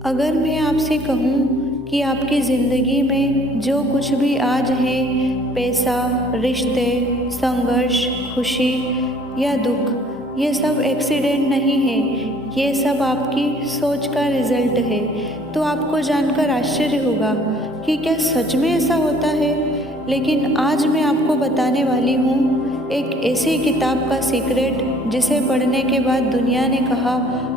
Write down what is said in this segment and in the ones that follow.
अगर मैं आपसे कहूँ कि आपकी ज़िंदगी में जो कुछ भी आज है, पैसा, रिश्ते, संघर्ष, खुशी या दुख, ये सब एक्सीडेंट नहीं है, ये सब आपकी सोच का रिज़ल्ट है। तो आपको जानकर आश्चर्य होगा कि क्या सच में ऐसा होता है। लेकिन आज मैं आपको बताने वाली हूँ एक ऐसी किताब का सीक्रेट जिसे पढ़ने के बाद दुनिया ने कहा,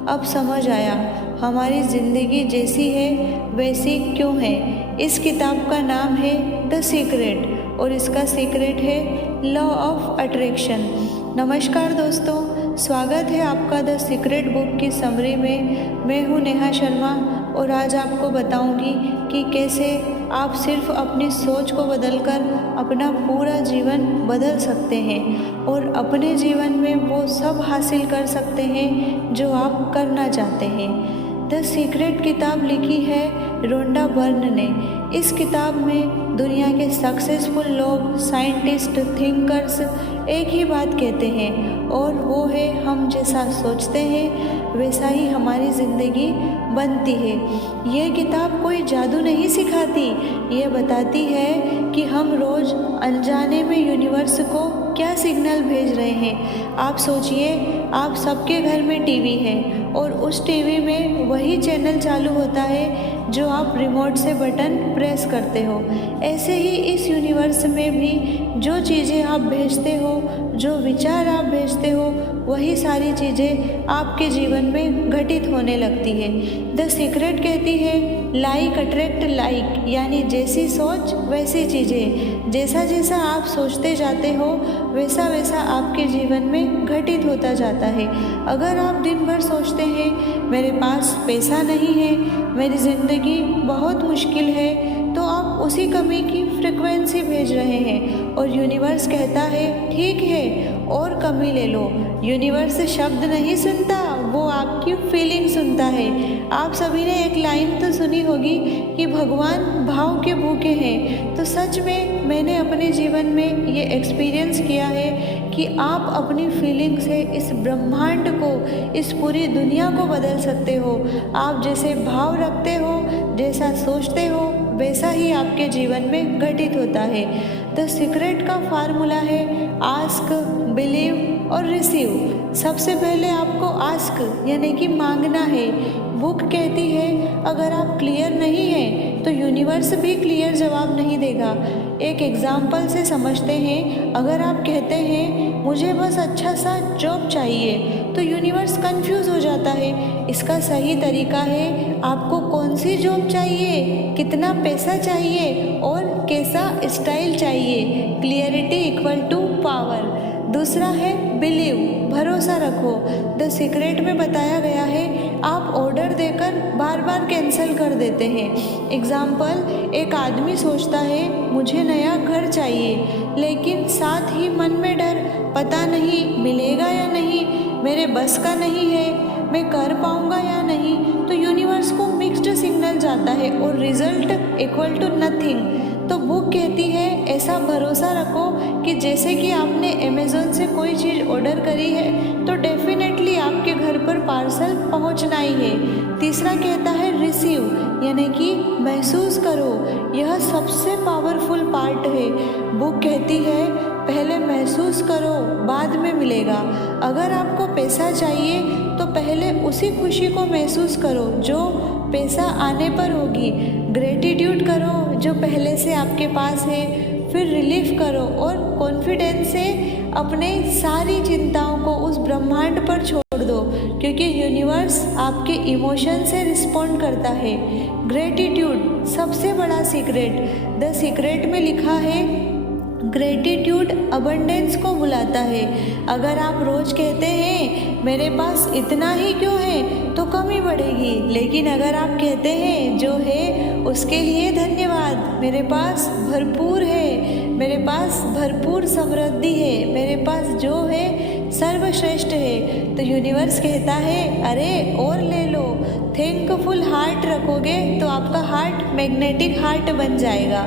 अब समझ आया, हमारी ज़िंदगी जैसी है वैसी क्यों है। इस किताब का नाम है द सीक्रेट और इसका सीक्रेट है लॉ ऑफ अट्रैक्शन। नमस्कार दोस्तों, स्वागत है आपका द सीक्रेट बुक की समरी में। मैं हूँ नेहा शर्मा और आज आपको बताऊंगी कि कैसे आप सिर्फ अपनी सोच को बदलकर अपना पूरा जीवन बदल सकते हैं और अपने जीवन में वो सब हासिल कर सकते हैं जो आप करना चाहते हैं। द सीक्रेट किताब लिखी है रोंडा बर्न ने। इस किताब में दुनिया के सक्सेसफुल लोग, साइंटिस्ट, थिंकर्स एक ही बात कहते हैं और वो है, हम जैसा सोचते हैं वैसा ही हमारी ज़िंदगी बनती है। ये किताब कोई जादू नहीं सिखाती, ये बताती है कि हम रोज़ अनजाने में यूनिवर्स को क्या सिग्नल भेज रहे हैं। आप सोचिए, आप सबके घर में टीवी है और उस टीवी में वही चैनल चालू होता है जो आप रिमोट से बटन प्रेस करते हो। ऐसे ही इस यूनिवर्स में भी जो चीज़ें आप भेजते हो, जो विचार आप भेजते हो, वही सारी चीज़ें आपके जीवन में घटित होने लगती है। द सीक्रेट कहती है लाइक अट्रैक्ट लाइक, यानी जैसी सोच वैसी चीज़ें। जैसा जैसा आप सोचते जाते हो वैसा वैसा आपके जीवन में घटित होता जाता है। अगर आप दिन भर सोचते हैं मेरे पास पैसा नहीं है, मेरी ज़िंदगी बहुत मुश्किल है, तो आप उसी कमी की फ्रिक्वेंसी भेज रहे हैं और यूनिवर्स कहता है ठीक है और कमी ले लो। यूनिवर्स शब्द नहीं सुनता, वो आपकी फीलिंग सुनता है। आप सभी ने एक लाइन तो सुनी होगी कि भगवान भाव के भूखे हैं। तो सच में मैंने अपने जीवन में ये एक्सपीरियंस किया है कि आप अपनी फीलिंग से इस ब्रह्मांड को, इस पूरी दुनिया को बदल सकते हो। आप जैसे भाव रखते हो, जैसा सोचते हो, वैसा ही आपके जीवन में घटित होता है। द सीक्रेट का फार्मूला है आस्क, बिलीव और रिसीव। सबसे पहले आपको आस्क यानी कि मांगना है। बुक कहती है अगर आप क्लियर नहीं हैं तो यूनिवर्स भी क्लियर जवाब नहीं देगा। एक एग्जाम्पल से समझते हैं, अगर आप कहते हैं मुझे बस अच्छा सा जॉब चाहिए तो यूनिवर्स कंफ्यूज हो जाता है। इसका सही तरीका है आपको कौन सी जॉब चाहिए, कितना पैसा चाहिए और कैसा स्टाइल चाहिए। Clarity equal to power. दूसरा है बिलीव, भरोसा रखो। द सीक्रेट में बताया गया है आप ऑर्डर देकर बार बार कैंसिल कर देते हैं। एग्जाम्पल, एक आदमी सोचता है मुझे नया घर चाहिए, लेकिन साथ ही मन में डर, पता नहीं मिलेगा या नहीं, मेरे बस का नहीं है, मैं कर पाऊंगा या नहीं। तो यूनिवर्स को मिक्स्ड सिग्नल जाता है और रिजल्ट इक्वल टू नथिंग। तो बुक कहती है ऐसा भरोसा रखो कि जैसे कि आपने अमेज़न से कोई चीज़ ऑर्डर करी है तो डेफिनेटली आपके घर पर पार्सल पहुंचना ही है। तीसरा कहता है रिसीव, यानी कि महसूस करो। यह सबसे पावरफुल पार्ट है। बुक कहती है पहले महसूस करो, बाद में मिलेगा। अगर आपको पैसा चाहिए तो पहले उसी खुशी को महसूस करो जो पैसा आने पर होगी। ग्रेटिट्यूड करो जो पहले से आपके पास है, फिर रिलीफ करो और कॉन्फिडेंस से अपने सारी चिंताओं को उस ब्रह्मांड पर छोड़ दो, क्योंकि यूनिवर्स आपके इमोशन से रिस्पॉन्ड करता है। ग्रेटिट्यूड सबसे बड़ा सीक्रेट। द सीक्रेट में लिखा है ग्रेटिट्यूड अबंडेंस को बुलाता है। अगर आप रोज कहते हैं मेरे पास इतना ही क्यों है तो कमी बढ़ेगी, लेकिन अगर आप कहते हैं जो है उसके लिए धन्यवाद, मेरे पास भरपूर है, मेरे पास भरपूर समृद्धि है, मेरे पास जो है सर्वश्रेष्ठ है, तो यूनिवर्स कहता है अरे और ले लो। थैंकफुल हार्ट रखोगे तो आपका हार्ट मैग्नेटिक हार्ट बन जाएगा।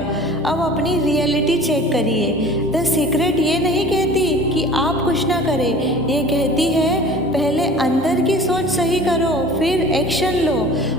अब अपनी रियलिटी चेक करिए। द सीक्रेट ये नहीं कहती कि आप कुछ ना करें, ये कहती है पहले अंदर की सोच सही करो, फिर एक्शन लो।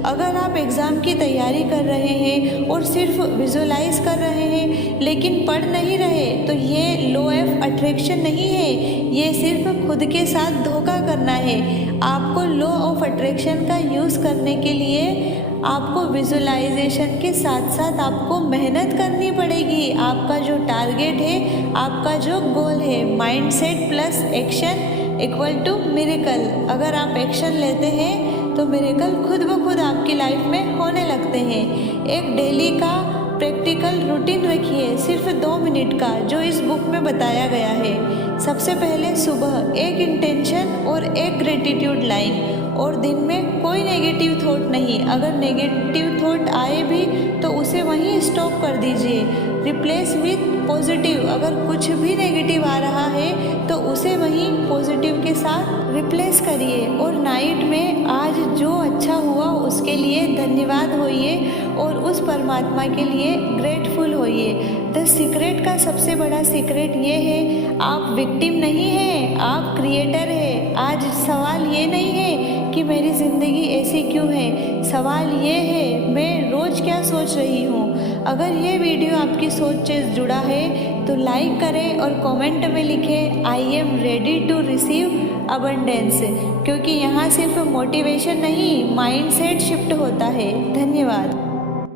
अगर आप एग्ज़ाम की तैयारी कर रहे हैं और सिर्फ विजुलाइज कर रहे हैं लेकिन पढ़ नहीं रहे, तो ये लॉ ऑफ अट्रैक्शन नहीं है, ये सिर्फ खुद के साथ धोखा करना है। आपको लॉ ऑफ अट्रैक्शन का यूज़ करने के लिए आपको विजुलाइजेशन के साथ साथ आपको मेहनत करनी पड़ेगी। आपका जो टारगेट है, आपका जो गोल है, mindset plus action equal to miracle. अगर आप एक्शन लेते हैं तो मिरेकल खुद ब खुद आपकी लाइफ में होने लगते हैं। एक डेली का प्रैक्टिकल रूटीन रखिए, सिर्फ 2 मिनट का, जो इस बुक में बताया गया है। सबसे पहले सुबह एक इंटेंशन और एक ग्रेटिट्यूड लाइन, और दिन में कोई नेगेटिव थॉट नहीं। अगर नेगेटिव थॉट आए भी तो उसे वहीं स्टॉप कर दीजिए, रिप्लेस विथ पॉजिटिव। अगर कुछ भी नेगेटिव आ रहा है तो उसे वहीं पॉजिटिव के साथ रिप्लेस करिए। और नाइट में आज जो अच्छा हुआ उसके लिए धन्यवाद होइए और उस परमात्मा के लिए ग्रेटफुल होइए। द सीक्रेट का सबसे बड़ा सीक्रेट ये है, आप विक्टिम नहीं हैं, आप क्रिएटर हैं। आज सवाल ये नहीं है कि मेरी ज़िंदगी ऐसी क्यों है, सवाल ये है मैं रोज़ क्या सोच रही हूँ। अगर ये वीडियो आपकी सोच से जुड़ा है तो लाइक करें और कमेंट में लिखें I am ready to receive abundance, क्योंकि यहाँ सिर्फ मोटिवेशन नहीं, माइंडसेट शिफ्ट होता है। धन्यवाद।